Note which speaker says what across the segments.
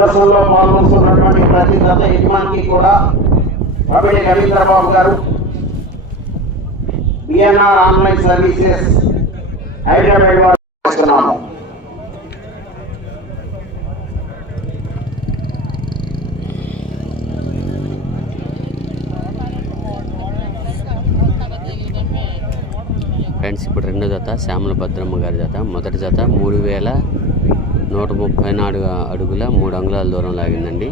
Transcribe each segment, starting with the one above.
Speaker 1: ప్రదర్శనలో పాల్గొస్తున్నటువంటి ప్రతి జత యజమానికి కూడా పమిడి రవీంద్రబాబు గారు బిఎన్ఆర్ ఆన్లైన్ సర్వీసెస్ హైదరాబాద్ వారు
Speaker 2: ఫ్రెండ్స్ ఇప్పుడు రెండో జత శ్యామల భద్రమ్మ గారి జత. మొదటి జత మూడు వేల నూట ముప్పై నాలుగు అడుగుల మూడు అంగుళాల దూరం లాగిందండి.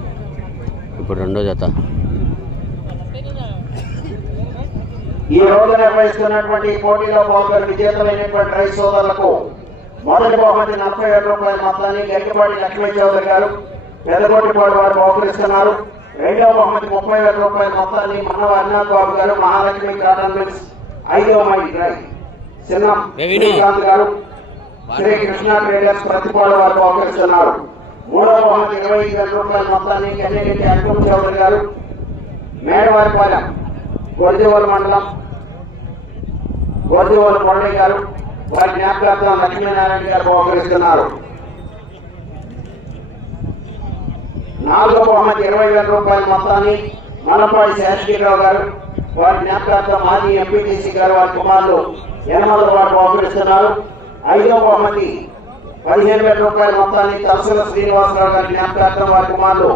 Speaker 2: ఇప్పుడు రెండో జత.
Speaker 1: ఈ రోజు నిర్వహిస్తున్నటువంటి పోటీలో పాల్గొని విజేతలైనటువంటి రైతు సోదరులకు మొదటి బహుమతి నలభై ఏడు రూపాయల మొత్తాన్ని గట్టిపాటి లక్ష్మీ చౌదరి గారు పెద్దగొట్టిపాడు వారు బహుకరిస్తున్నారు. రెండవ బహుమతి ముప్పై వేల రూపాయల మొత్తాన్ని మనవ అన్నాథ్ బాబు గారు మహాలక్ష్మి కాటన్ మిల్స్ ఐదవ డ్రైవ్. చిన్న గారు శ్రీ కృష్ణ ట్రేడర్స్ ప్రతిపాడు వారు బహుకరిస్తున్నారు మూడవ బహుమతి ఇరవై ఐదు వేల రూపాయల మొత్తాన్ని కన్నెగంటి అర్జున్ చౌదరి గారు మేడవారిపాలెం గొర్జవల మండలం గొర్జవల మురళి గారు వారి జ్ఞాపకార్థం లక్ష్మీనారాయణ గారు బహుకరిస్తున్నారు నాలుగో బహుమతి ఇరవై వేల రూపాయల మొత్తాన్ని మనపాటి శాస్త్రీరావు గారు వారి జ్ఞాపకార్థం మాజీ ఎంపీటీసీ గారు వారి కుమారులు యనమల వారు బహుకరిస్తున్నారు ఐదవ బహుమతి. పదిహేను వేల రూపాయల మొత్తాన్ని తలసల శ్రీనివాసరావు గారి జ్ఞాపకార్థం వారి కుమారులు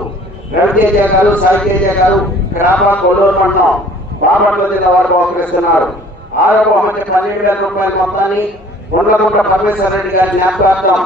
Speaker 1: రవితేజ గారు సాయితేజ గారు క్రాపా కొల్లూరు మండలం బాపట్ల జిల్లా వారు బహుకరిస్తున్నారు. ఆరో బహుమతి పన్నెండు వేల రూపాయల మొత్తాన్ని గుండ్లగుంట పరమేశ్వర రెడ్డి గారి జ్ఞాపకార్థం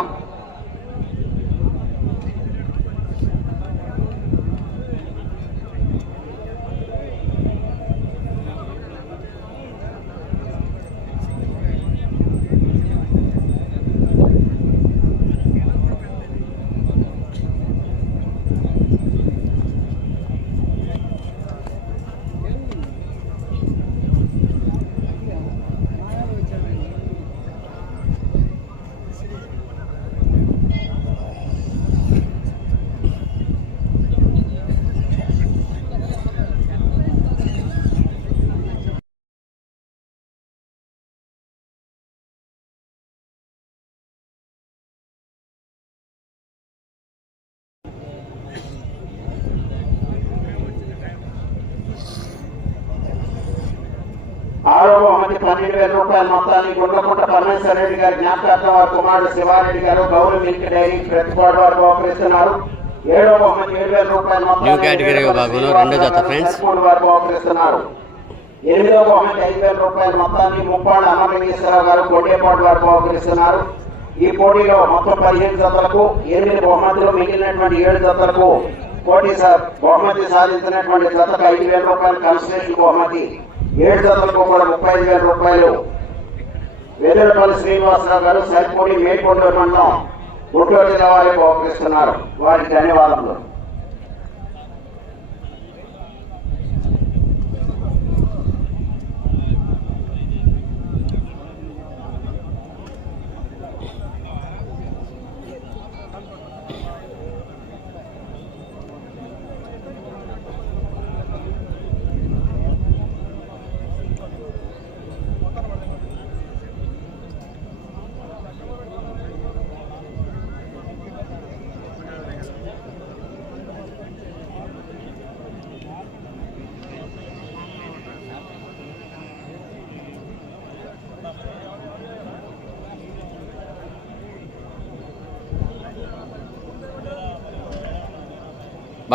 Speaker 1: ఆరో బహుమతి పన్నెండు వేల రూపాయల మొత్తాన్ని గుండ్లకుంట పరమేశ్వర రెడ్డి గారి జ్ఞాపకార్థం వారి కుమారుడు శివారెడ్డి గారు గౌరవ మిల్క్ డైరీ ప్రతిపాడు వారు బహుకరిస్తున్నారు ఏడో బహుమతి ఏడు వేల రూపాయల మొత్తాన్ని వారు బహుకరిస్తున్నారు ఎనిమిదో బహుమతి ఐదు వేల రూపాయల మొత్తాన్ని ముప్పాడు అమరలింగేశ్వరరావు గారు కొట్టేపాటు వారు బహుకరిస్తున్నారు ఈ పోటీలో మొత్తం పదిహేను జతలకు ఎనిమిది బహుమతులు మిగిలినటువంటి ఏడు జతలకు పోటీ బహుమతి సాధించినటువంటి జతకు ఐదు వేల రూపాయల కన్సలేషన్ బహుమతి. ఏడు జతలకు కూడా ముప్పై ఐదు వేల రూపాయలు. వెల్లులపల్లి శ్రీనివాసరావు గారు సరిపోయి మేల్కొండూరు మండలం గుంటూరు జిల్లా వారికి బహుకరిస్తున్నారు వారికి ధన్యవాదములు.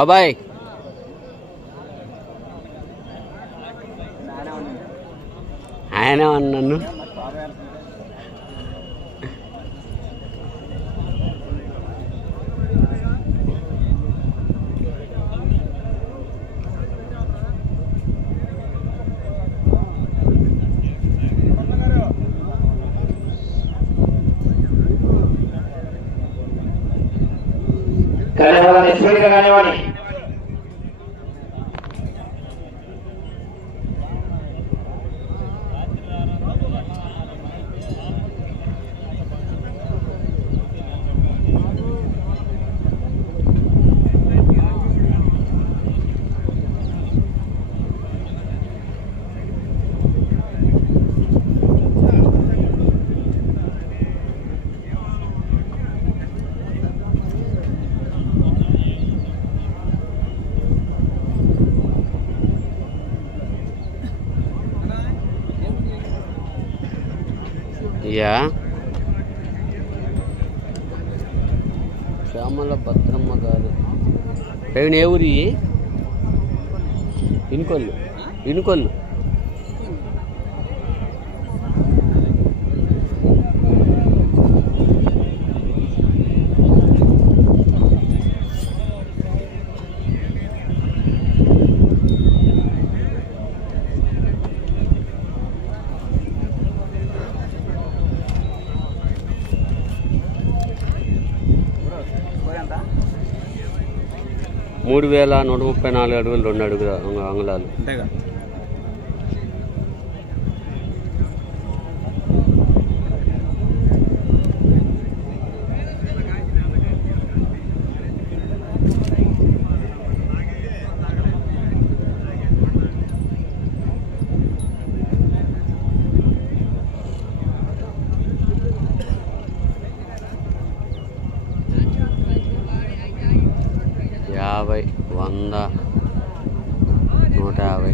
Speaker 2: బాబాయ్. ఆయన నన్ను
Speaker 1: కానివ్వండి. స్పీడ్గా
Speaker 2: శ్యామల భద్రమ్మ గారు ప్రవీణ్ ఏ ఊరి ఇనుకొల్లు ఇనుకొల్లు మూడు వేల నూట ముప్పై నాలుగు అడుగులు రెండు అడుగుల అంగుళాలు నూట యాభై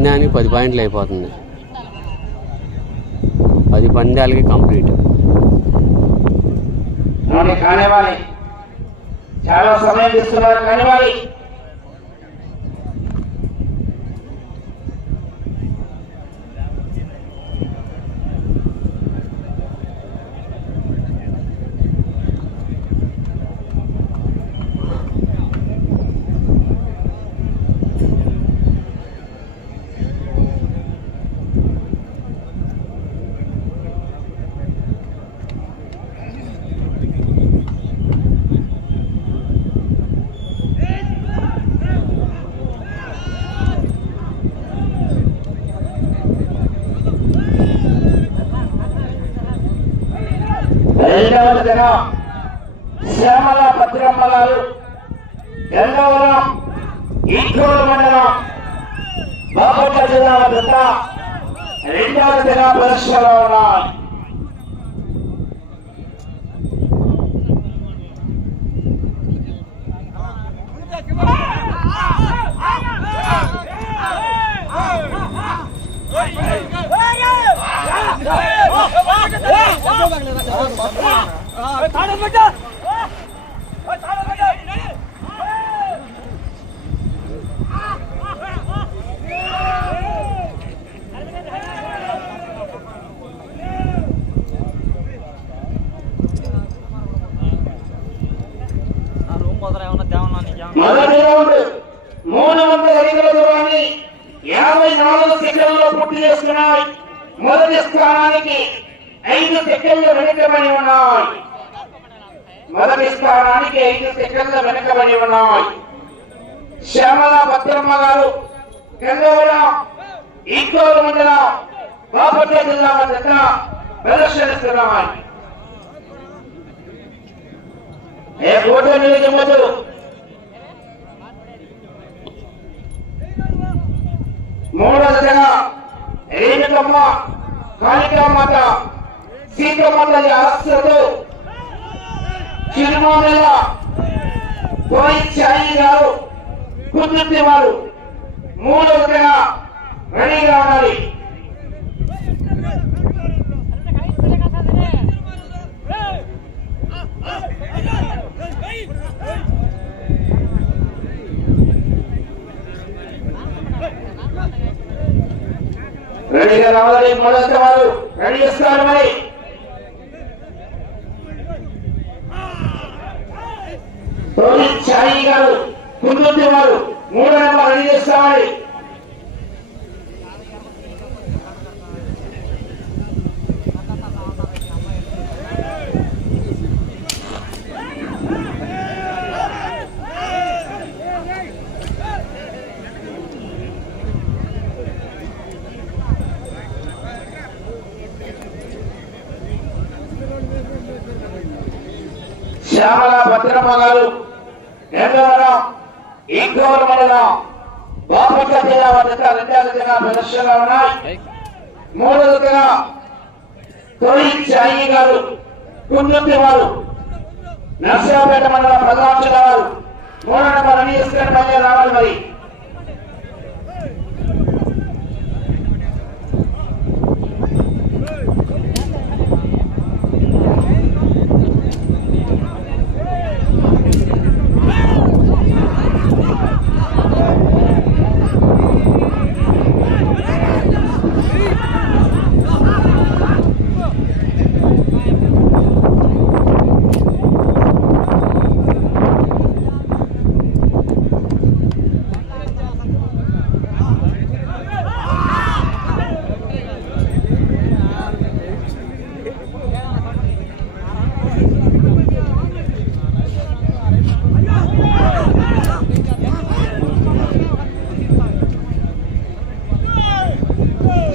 Speaker 2: పందానికి పది పాయింట్లు అయిపోతుంది. పది పందాలకి కంప్లీట్.
Speaker 3: చాలా సమయం ఇస్తున్నారు కానివ్వాలి. జన శ్యామల భద్రమ్మలారు గంగవరం ఈకోడు మండలం బాపట్ల జిల్లా జత రెండవ జన పరీక్షలో ఉన్నారు మొదటి రౌండ్ మూడు వందల అడుగుల దూరాన్ని యాభై నాలుగు సెకండ్లలో పూర్తి చేసుకున్నాయి మొదటి స్థానానికి ఐదు సెకండ్లు వెనుకబడి ఉన్నాయి మొదటి స్థానానికి ఐదు సెకండ్ల వెనుకబడి ఉన్నాయి. శ్యామల భద్రమ్మ గారు గంగవరం ఈకోలు మండలం బాపట్ల జిల్లా మధ్య ప్రదర్శనిస్తున్నాయి ఏ ఫోటో నిలిచిపోతూ మూడవదిగా రేణుకమ్మ కాళికామాత సీతమ్మ తల్లి ఆశతో చిరుమాల గోవింద్ చాయి గారు కుదుర్తి వారు మూడవదిగా రెడీగా ఉండాలి. రెడీగా రావాలి. మూడవ వారు రెడీ చేస్తున్నారు మరి రోహిత్ చాయి గారు కుదుర్తి వారు మూడో నెంబర్ రెడీ చేస్తామని శ్యామల భద్రమ్మ గారు గంగవరం ఇంకోరు మండలం బాపట్ల జిల్లా వద్ద రెండవదిగా ప్రదర్శనలో ఉన్నాయి. మూడవదిగా తొలి చాయి గారు కుందుర్తి వారు నర్సరావుపేట మండలం ప్రధాన వారు మూడో నెంబర్ అని రావాలి మరి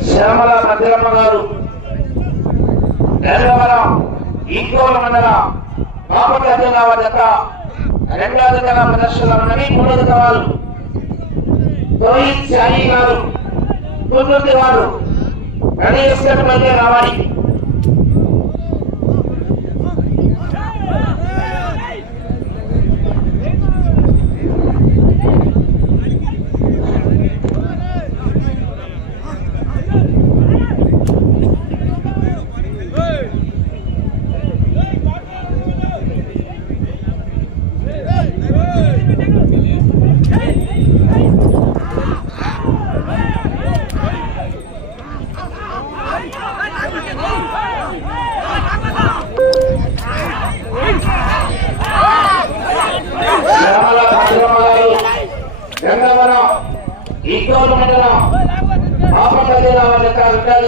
Speaker 3: శ్యామల భద్రమ్మ గారు గంగవరం ఇంకోల మండలం బాపట్ల జిల్లా వద్ద రెండవ జన ప్రదర్శనలో ఉన్నవి మూడవ వారు రోహిత్ సాయి గారు కుదుర్తి వారు మధ్య రావాలి.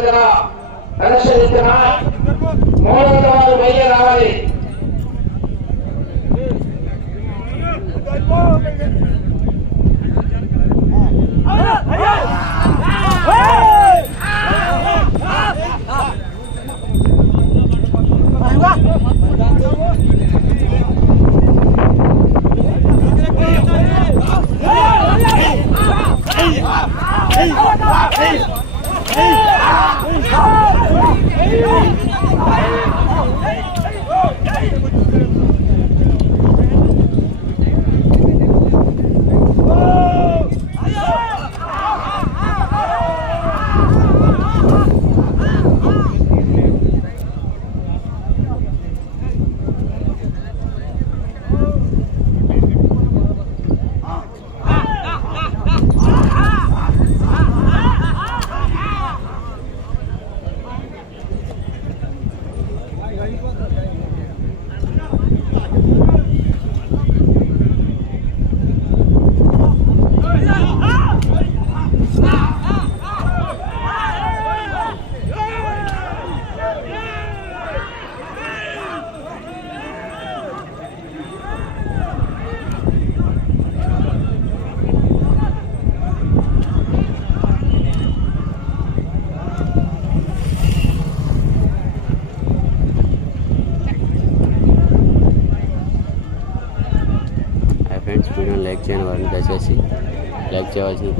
Speaker 3: దగ్గర కనెక్షన్ ఇస్తున్నా మూడు వందల వారు వెయ్యి రావాలి
Speaker 2: Hey! Ei! Ei!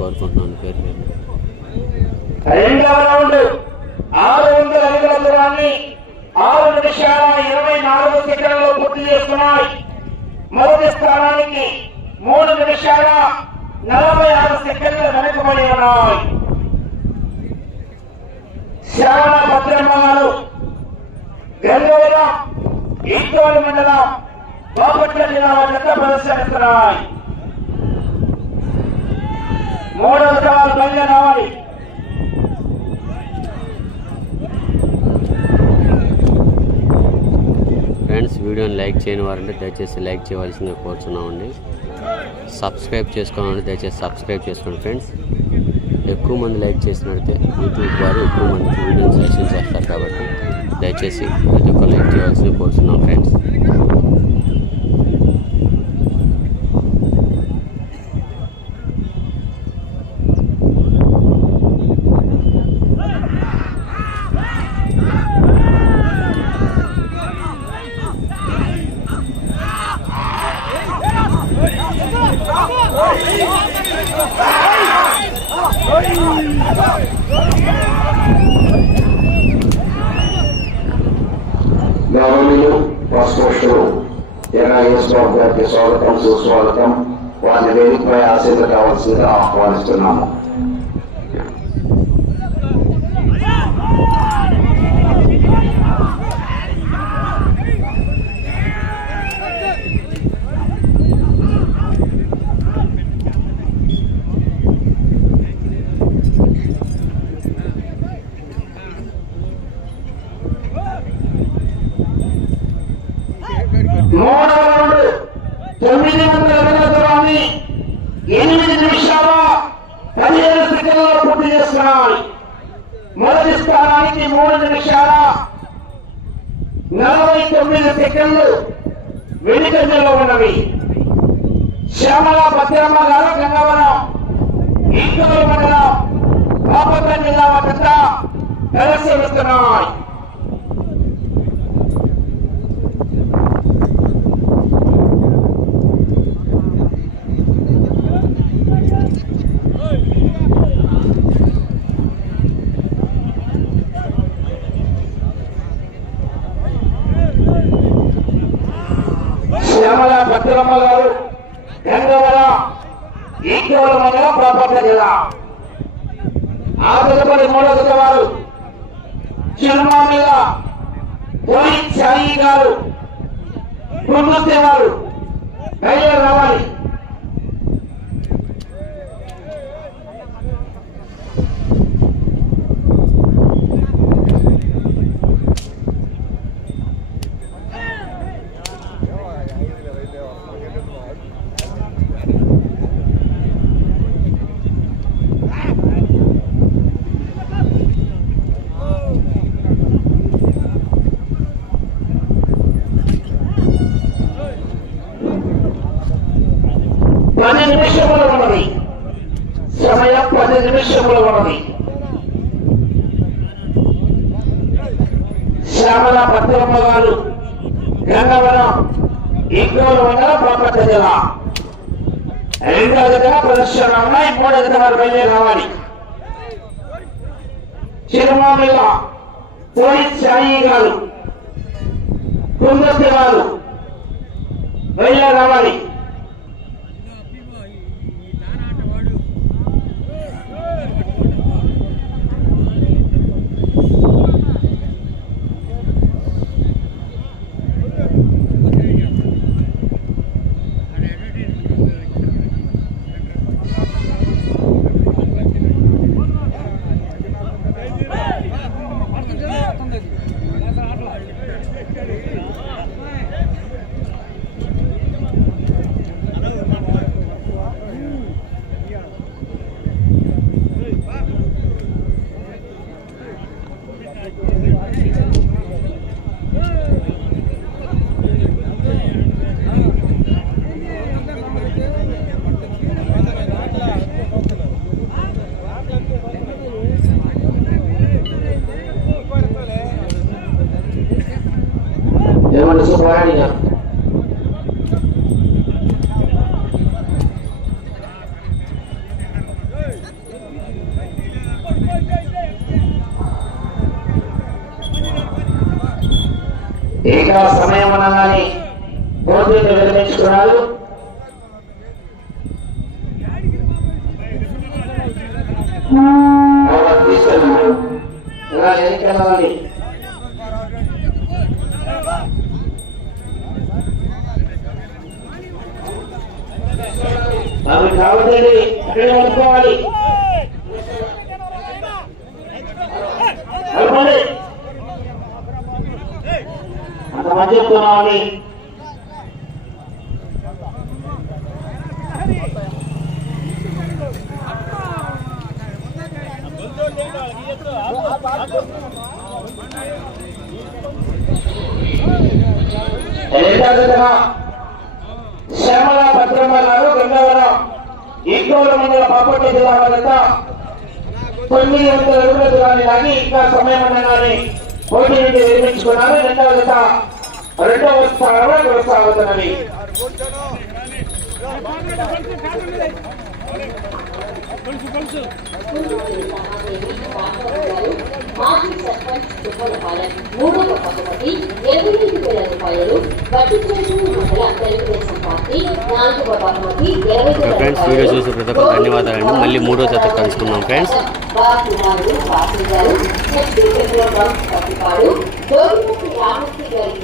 Speaker 2: కోరుకుంటున్నాను. పేరు పేరు.
Speaker 3: రౌండ్ ఆరు వందల అడుగుల దూరాన్ని ఆరు నిమిషాల ఇరవై నాలుగు సెకండ్లలో పూర్తి చేస్తున్నాయి మొదటి స్థానానికి మూడు నిమిషాల నలభై ఆరు సెకండ్ల వెనకబడి ఉన్నాయి. శ్రావణ భద్రమ్మ గారు గంగవరం ఈకోలు మండలం బాపట్ల జిల్లా వద్ద ప్రదర్శనిస్తున్నాయి మూడవ సవాల్ బయలు రావాలి.
Speaker 2: ఫ్రెండ్స్ వీడియోని లైక్ చేయని వారంటే దయచేసి లైక్ చేయవలసిందిగా కోరుతున్నామండి సబ్స్క్రైబ్ చేసుకోవాలంటే దయచేసి సబ్స్క్రైబ్ చేసుకోండి ఫ్రెండ్స్. ఎక్కువ మంది లైక్ చేసినట్లయితే యూట్యూబ్ వారు ఎక్కువ మంది వీడియోని సజెషన్ చేస్తారు కాబట్టి దయచేసి ప్రతి ఒక్క లైక్ చేయవలసింది కోరుతున్నాం ఫ్రెండ్స్.
Speaker 3: గారు గంగవరం. ఇంకోలు మండలం బాపట్ల జిల్లా రెండో జత ప్రదర్శన. ఉన్నాయి. మూడో దగ్గర వారు బయలుదేరి రావాలి. చిరుమామిల పోలీస్ సాయి గారు. కుందస్తి గారు బయలుదేరి రావాలి. కార్యక్రమాన్ని ఆమె కావద్దని అక్కడే అనుకోవాలి అనుకోండి అంత ఈకోల మండల పాపట్ల జిల్లా వద్ద తొమ్మిది వందల అడుగుల దూరాన్ని లాగి ఇంకా సమయం ఉండగానే పోటీ నుండి విరమించుకున్నారు రెండవ జత రెండవ స్థానంలో కొనసాగుతున్నవి
Speaker 4: మాజీ సర్పంచ్ తుమ్మలపాలెం మూడవ బహుమతి ఇరవై ఐదు వేల రూపాయలు బట్టిచేసు మండల తెలుగుదేశం పార్టీ నాలుగవ బహుమతి ఇరవై
Speaker 2: ఫ్రెండ్స్, వీడియో చూసిన ప్రతి ఒక్కరికి ధన్యవాదాలండి. మళ్ళీ మూడో జత కలుసుకుందాం ఫ్రెండ్స్.
Speaker 4: బాగున్నారు వాసు గారు శక్తి పెట్రోల్ బంక్ పట్టిపాడు జోగిపట్టి రామూర్తి గారి